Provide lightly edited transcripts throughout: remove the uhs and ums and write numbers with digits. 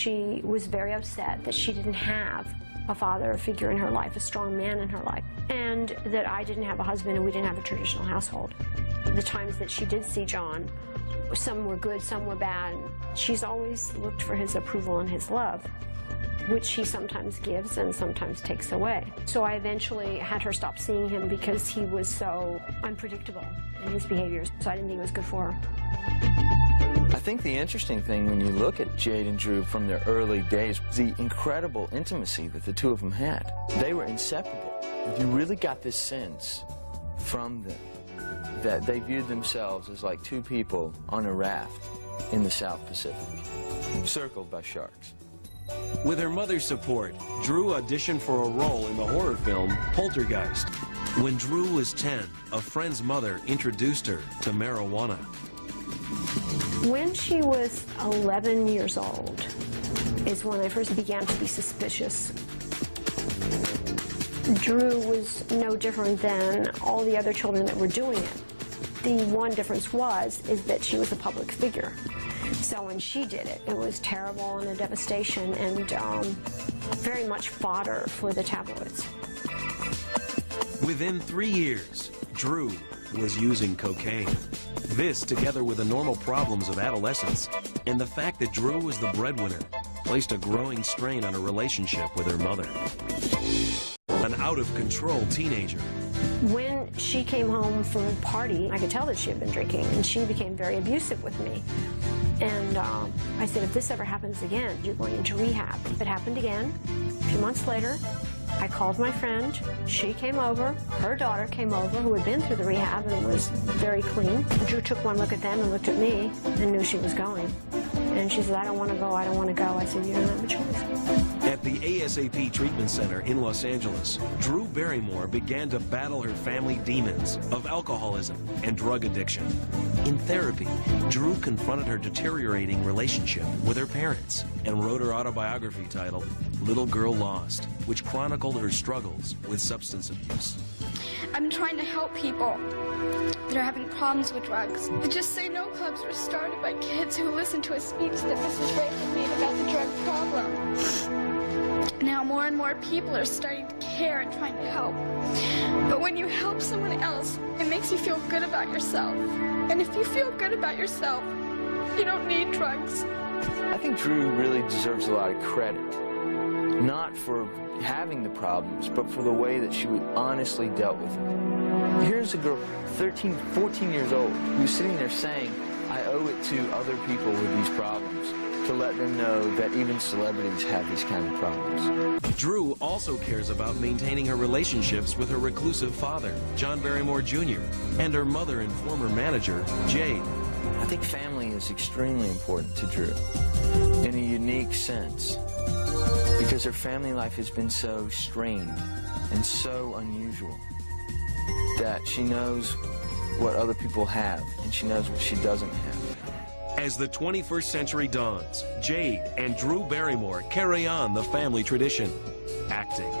she was very upset that she didn't have a father figure in her life, a strong man in her life, and that I didn't have a husband and we didn't have a traditional household. The times that she did see John, some were good, some were bad. She's always looked for his approval and his love, which he sometimes gives and sometimes takes away. So I eventually had her stop seeing him because he was so unpredictable in his behaviors, so I didn't think it was good for her. I think the interesting thing when you look at Jade and Drew from their early days was the incredible intimacy that the two of them had. They were inseparable. You really got this sense from them that they viewed themselves as like two people on a raft in the South Pacific, circled by sharks. With her mother's support, Drew auditioned for a role in the horror film Poltergeist. When Drew was 10, a friend's mother introduced her to marijuana. When she was 11 years old is when I first began to be suspicious. Drew was no different than all the other children that were doing it. The one difference is that she was a public figure. So when she did it, it was terrible and a devastation and very much fodder for the tabloids. Within 3 years, Drew was using cocaine. This, together with the normal problems of adolescence and the fact that Drew was the breadwinner, placed a growing strain on her relationship with her mother. An out-of-control teenager. When she came home from a party, I could tell that she had been drinking, and she became very abusive with me. And I said, if this ever happens again, you're going into rehab. It happened again. A few months later, I called my friend. She came over. Her daughter came over, who had been through the rehab and was very clean. Drew took one look at them and looked at me and knew she was going. And she said, I don't want to go, I don't want to go. I said, you don't have a choice. At the ASAP Treatment Center in Los Angeles, Drew Barrymore began to battle her family demons of alcoholism and drug addiction. In therapy, Drew confronted her deteriorating relationship with her parents and wrote her autobiography titled Little Girl Lost, which chronicled her struggles with substance abuse. I'm trying to help people that are having problems with drugs. The Just Say No clubs were started by kids who listened to a speech that Mrs. Reagan made about the drug problem. Now more and more people are starting to care and trying to help. But when you help someone else, it makes you feel good about yourself. And if you feel good about yourself, you don't need drugs. I think Drew really deserves a lot of credit. Not for having the problems, but for the way that she honestly dealt with them. Here's a girl, 13, 14 years old, who's sitting there saying, I owe it to other people with these problems to let them know that even celebrities have these kind of problems. Drew also cares about maintaining her relationships with her reclusive father, John Barrymore Jr., and her mother and former manager, Jade. I think family is extremely important to Drew in a unique sense, because her family life has been so strained and so unusual that she knows what other people have and she knows what she doesn't have. As the 21st century dawns, Jade and Drew Barrymore carry on the family tradition, acting.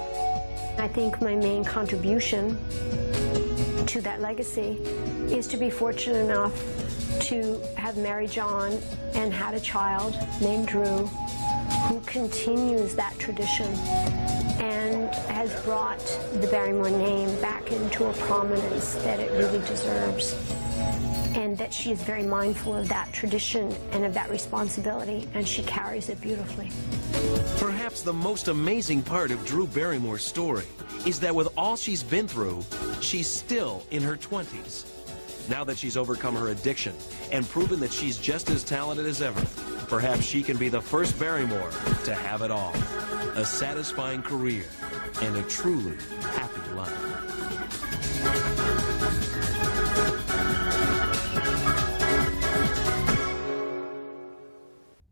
I think my main contribution to that legacy is to be fortunate enough to have married John and had a child named Drew, who continues that tradition and has brought the Barrymore name back into a prominence that it really deserves, and that she is very mindful of that tradition and of that responsibility, and she carries it beautifully. Perhaps the most amazing part of Drew Barrymore's story is that with all she's been through, she's still in her 20s. Now that she's overcome her addiction and proven that she's just as talented as ever, perhaps she can be the first Barrymore to have it all. A satisfying career and a truly happy life.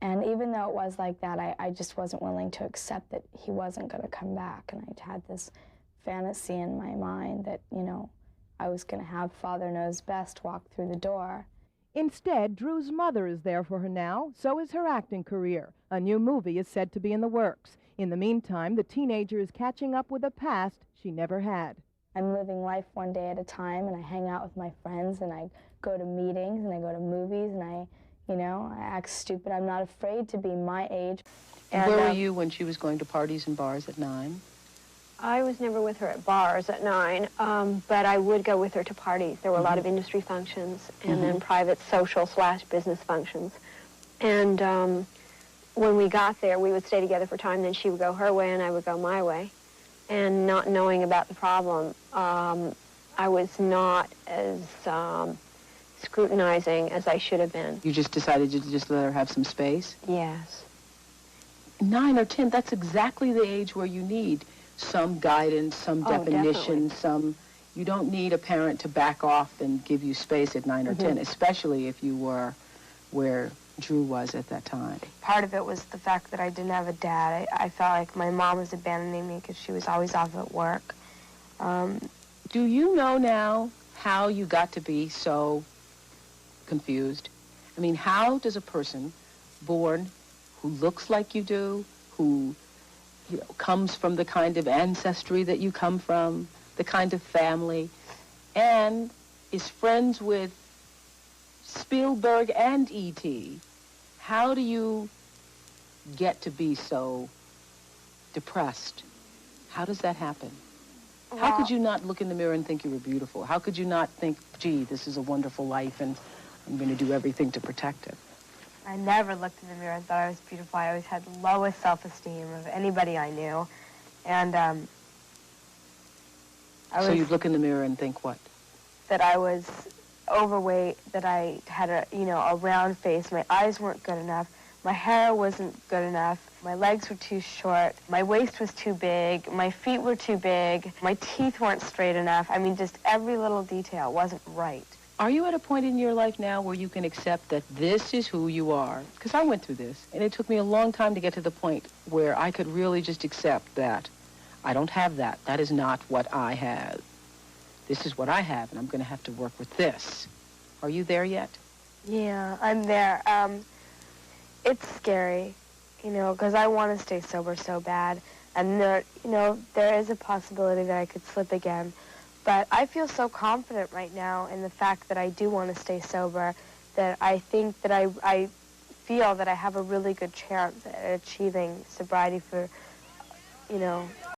And even though it was like that, I just wasn't willing to accept that he wasn't going to come back. And I had this fantasy in my mind that, you know, I was going to have Father Knows Best walk through the door. Instead, Drew's mother is there for her now, so is her acting career. A new movie is said to be in the works. In the meantime, the teenager is catching up with a past she never had. I'm living life one day at a time, and I hang out with my friends, and I go to meetings, and I go to movies, and I You know, I act stupid. I'm not afraid to be my age. And where were you when she was going to parties and bars at 9? I was never with her at bars at 9, but I would go with her to parties. There were a lot of industry functions and then private social/business functions. And when we got there, we would stay together for time. Then she would go her way and I would go my way. And not knowing about the problem, I was not as scrutinizing as I should have been. You just decided to just let her have some space? Yes. 9 or 10, that's exactly the age where you need some guidance, some definition, definitely. you don't need a parent to back off and give you space at 9 or 10, especially if you were where Drew was at that time. Part of it was the fact that I didn't have a dad. I felt like my mom was abandoning me because she was always off at work. Do you know now how you got to be so confused? I mean, how does a person born who looks like you do, who comes from the kind of ancestry that you come from, the kind of family, and is friends with Spielberg and E.T., how do you get to be so depressed? How does that happen? How could you not look in the mirror and think you were beautiful? How could you not think, gee, this is a wonderful life and I'm going to do everything to protect it? I never looked in the mirror and thought I was beautiful. I always had the lowest self-esteem of anybody I knew. And So you'd look in the mirror and think what? that I was overweight, that I had a round face. My eyes weren't good enough. My hair wasn't good enough. My legs were too short. My waist was too big. My feet were too big. My teeth weren't straight enough. I mean, just every little detail wasn't right. Are you at a point in your life now where you can accept that this is who you are? Because I went through this, and it took me a long time to get to the point where I could really just accept that I don't have that. That is not what I have. This is what I have, and I'm going to have to work with this. Are you there yet? Yeah, I'm there. It's scary, because I want to stay sober so bad. And there is a possibility that I could slip again. But I feel so confident right now in the fact that I do want to stay sober, that I think that I feel that I have a really good chance at achieving sobriety for,